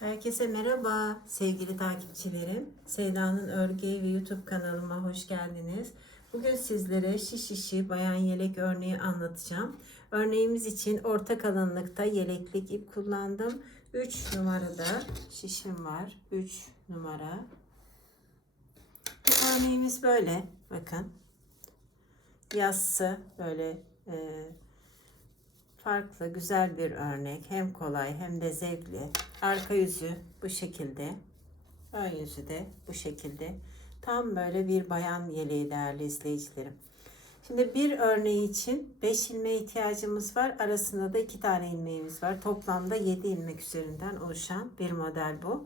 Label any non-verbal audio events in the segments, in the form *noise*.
Herkese merhaba sevgili takipçilerim. Seyda'nın Örgü ve YouTube kanalıma hoş geldiniz. Bugün sizlere şiş işi bayan yelek örneği anlatacağım. Örneğimiz için orta kalınlıkta yeleklik ip kullandım. 3 numarada şişim var. 3 numara. Örneğimiz böyle. Bakın. Yassı böyle e, farklı, güzel bir örnek. Hem kolay hem de zevkli. Arka yüzü bu şekilde. Ön yüzü de bu şekilde. Tam böyle bir bayan yeleği değerli izleyicilerim. Şimdi bir örneği için 5 ilmeğe ihtiyacımız var. Arasında da 2 tane ilmeğimiz var. Toplamda 7 ilmek üzerinden oluşan bir model bu.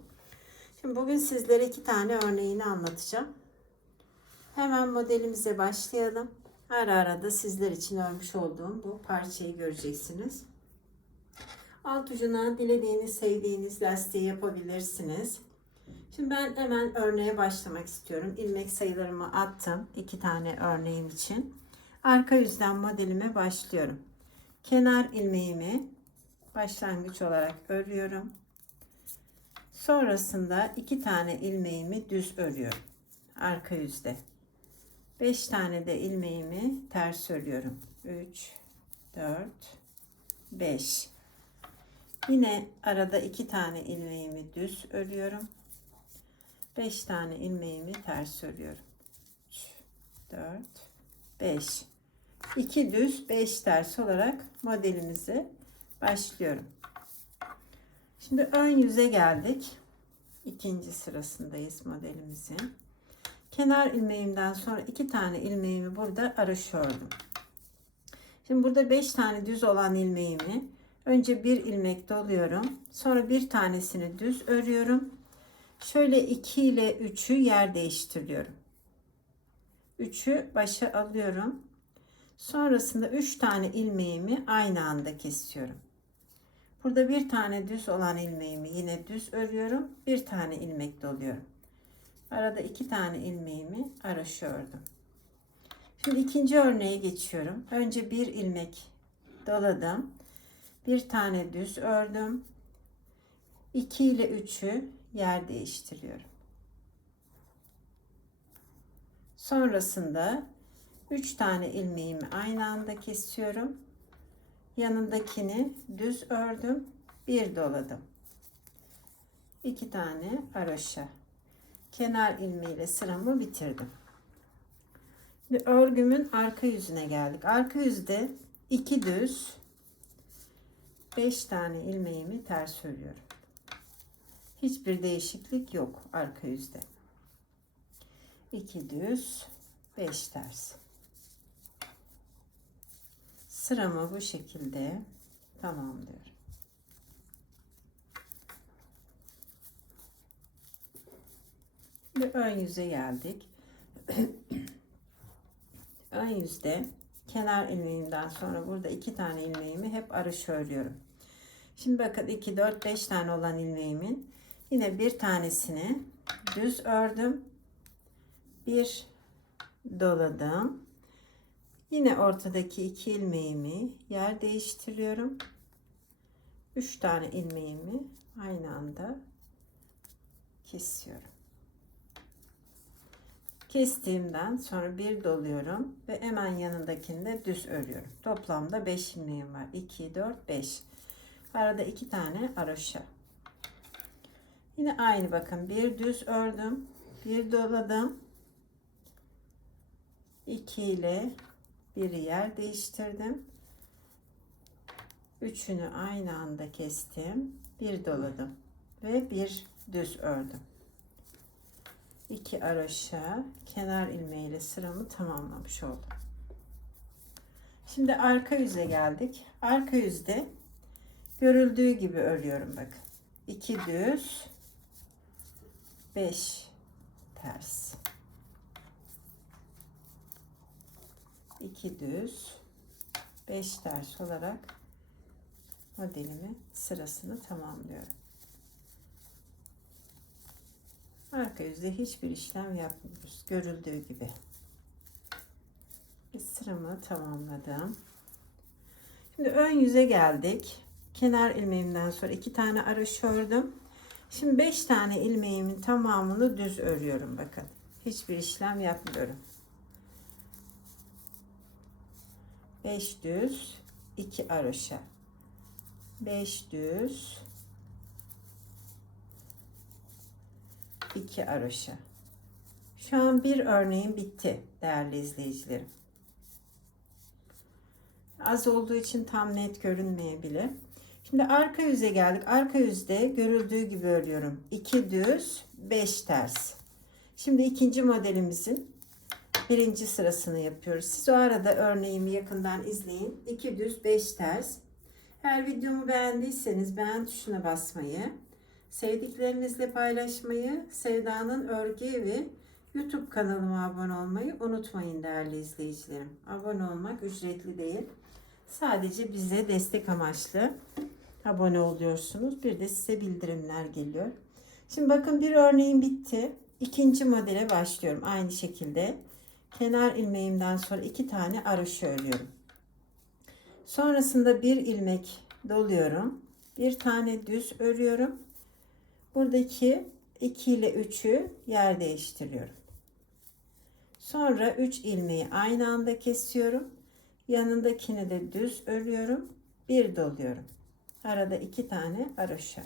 Şimdi bugün sizlere iki tane örneğini anlatacağım. Hemen modelimize başlayalım. Ara ara da sizler için örmüş olduğum bu parçayı göreceksiniz. Alt ucuna dilediğiniz, sevdiğiniz lastiği yapabilirsiniz. Şimdi ben hemen örneğe başlamak istiyorum. İlmek sayılarımı attım. iki tane örneğim için. Arka yüzden modelime başlıyorum. Kenar ilmeğimi başlangıç olarak örüyorum. Sonrasında iki tane ilmeğimi düz örüyorum. Arka yüzde. 5 tane de ilmeğimi ters örüyorum. 3 4 5 Yine arada 2 tane ilmeğimi düz örüyorum. 5 tane ilmeğimi ters örüyorum. 3 4 5 2 düz 5 ters olarak modelimize başlıyorum. Şimdi ön yüze geldik. İkinci sırasındayız modelimizin kenar ilmeğimden sonra iki tane ilmeğimi burada araş ördüm. Şimdi burada beş tane düz olan ilmeğimi önce bir ilmek doluyorum. Sonra bir tanesini düz örüyorum. Şöyle 2 ile 3'ü yer değiştiriyorum. 3'ü başa alıyorum. Sonrasında 3 tane ilmeğimi aynı anda kesiyorum. Burada bir tane düz olan ilmeğimi yine düz örüyorum. Bir tane ilmek doluyorum. Arada iki tane ilmeğimi araşı ördüm. Şimdi ikinci örneğe geçiyorum. Önce bir ilmek doladım. Bir tane düz ördüm. 2 ile 3'ü yer değiştiriyorum. Sonrasında 3 tane ilmeğimi aynı anda kesiyorum. Yanındakini düz ördüm. Bir doladım. 2 tane araşa kenar ilmeğiyle sıramı bitirdim. Şimdi örgümün arka yüzüne geldik. Arka yüzde iki düz 5 tane ilmeğimi ters örüyorum. Hiçbir değişiklik yok arka yüzde. 2 düz 5 ters. Sıramı bu şekilde tamamlıyorum. Ve ön yüze geldik. *clears throat* ön yüzde kenar ilmeğimden sonra burada iki tane ilmeğimi hep arış örüyorum. Şimdi bakın 2, 4, 5 tane olan ilmeğimin yine bir tanesini düz ördüm. Bir doladım. Yine ortadaki iki ilmeğimi yer değiştiriyorum. Üç tane ilmeğimi aynı anda kesiyorum. Kestiğimden sonra bir doluyorum ve hemen yanındakini de düz örüyorum. Toplamda 5 ilmeğim var. 2, 4, 5. Arada 2 tane aroşa. Yine aynı bakın. Bir düz ördüm. Bir doladım. 2 ile bir yer değiştirdim. Üçünü aynı anda kestim. Bir doladım ve bir düz ördüm. 2 araşa kenar ilmeğiyle sıramı tamamlamış oldum. Şimdi arka yüze geldik. Arka yüzde görüldüğü gibi örüyorum bakın. 2 düz 5 ters. 2 düz 5 ters olarak modelimin sırasını tamamlıyorum. Arka yüzde hiçbir işlem yapmıyoruz. Görüldüğü gibi. Sıramı tamamladım. Şimdi ön yüze geldik. Kenar ilmeğimden sonra iki tane araş ördüm. Şimdi 5 tane ilmeğimin tamamını düz örüyorum bakın. Hiçbir işlem yapmıyorum. 5 düz, 2 aroşa. 5 düz, 2 aroşa. Şu an bir örneğim bitti değerli izleyicilerim. Az olduğu için tam net görünmeyebilir. Şimdi arka yüze geldik. Arka yüzde görüldüğü gibi örüyorum. 2 düz, 5 ters. Şimdi ikinci modelimizin birinci sırasını yapıyoruz. Siz o arada örneğimi yakından izleyin. 2 düz, 5 ters. Eğer videomu beğendiyseniz beğen tuşuna basmayı, sevdiklerinizle paylaşmayı, Sevda'nın örgü evi YouTube kanalıma abone olmayı unutmayın değerli izleyicilerim. Abone olmak ücretli değil. Sadece bize destek amaçlı abone oluyorsunuz. Bir de size bildirimler geliyor. Şimdi bakın bir örneğim bitti. İkinci modele başlıyorum. Aynı şekilde kenar ilmeğimden sonra iki tane aroşa örüyorum. Sonrasında bir ilmek doluyorum. Bir tane düz örüyorum. Buradaki 2 ile 3'ü yer değiştiriyorum. Sonra 3 ilmeği aynı anda kesiyorum. Yanındakini de düz örüyorum. Bir doluyorum. Arada iki tane aroşa.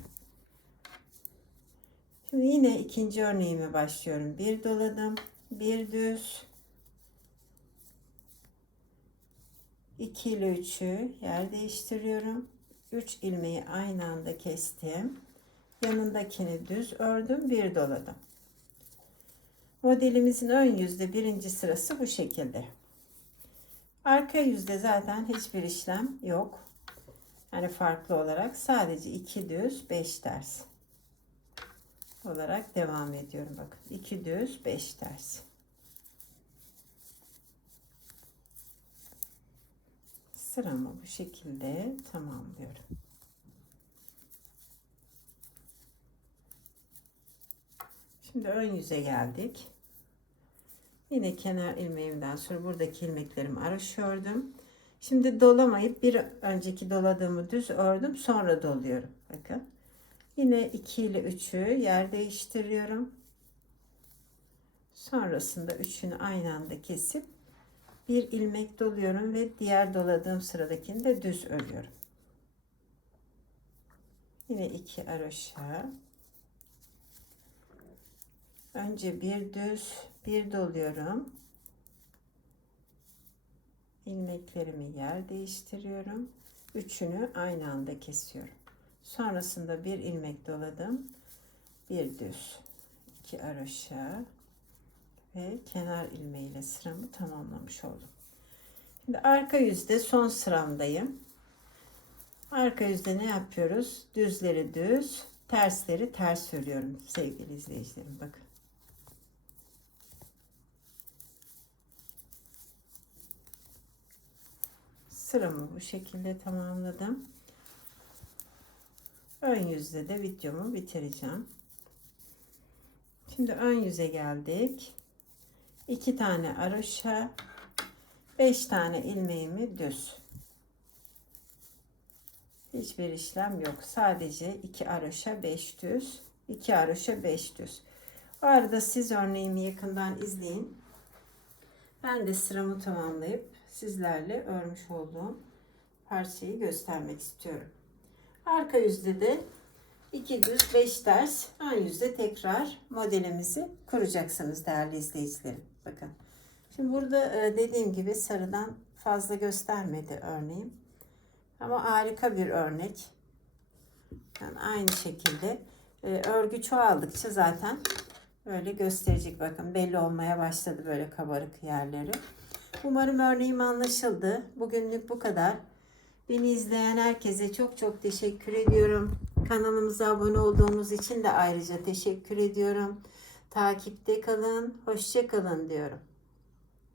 Şimdi yine ikinci örneğime başlıyorum. Bir doladım. Bir düz. 2 ile 3'ü yer değiştiriyorum. 3 ilmeği aynı anda kestim. Yanındakini düz ördüm. Bir doladım. Modelimizin ön yüzde birinci sırası bu şekilde. Arka yüzde zaten hiçbir işlem yok. Yani farklı olarak sadece 2 düz 5 ters olarak devam ediyorum. Bakın 2 düz 5 ters. Sıramı bu şekilde tamamlıyorum. Şimdi ön yüze geldik. Yine kenar ilmeğimden sonra buradaki ilmeklerimi araş ördüm. Şimdi dolamayıp bir önceki doladığımı düz ördüm sonra doluyorum. Bakın. Yine 2 ile 3'ü yer değiştiriyorum. Sonrasında üçünü aynı anda kesip bir ilmek doluyorum ve diğer doladığım sıradakini de düz örüyorum. Yine iki aroşa. Önce bir düz, bir doluyorum. ilmeklerimi yer değiştiriyorum. Üçünü aynı anda kesiyorum. Sonrasında bir ilmek doladım. Bir düz, iki aroşa ve kenar ilmeğiyle sıramı tamamlamış oldum. Şimdi arka yüzde son sıramdayım. Arka yüzde ne yapıyoruz? Düzleri düz, tersleri ters örüyorum sevgili izleyicilerim. Bakın. Sıramı bu şekilde tamamladım. Ön yüzde de videomu bitireceğim. Şimdi ön yüze geldik. 2 tane aroşa, 5 tane ilmeğimi düz. Hiçbir işlem yok. Sadece 2 aroşa 5 düz, 2 aroşa 5 düz. O arada siz örneğimi yakından izleyin. Ben de sıramı tamamlayıp sizlerle örmüş olduğum parçayı göstermek istiyorum. Arka yüzde de 2 düz 5 ters ön yüzde tekrar modelimizi kuracaksınız değerli izleyicilerim. Bakın. Şimdi burada e, dediğim gibi sarıdan fazla göstermedi örneğim. Ama harika bir örnek. Yani aynı şekilde e, örgü çoğaldıkça zaten böyle gösterecek bakın belli olmaya başladı böyle kabarık yerleri. Umarım örneğim anlaşıldı. Bugünlük bu kadar. Beni izleyen herkese çok çok teşekkür ediyorum. Kanalımıza abone olduğunuz için de ayrıca teşekkür ediyorum. Takipte kalın, hoşça kalın diyorum.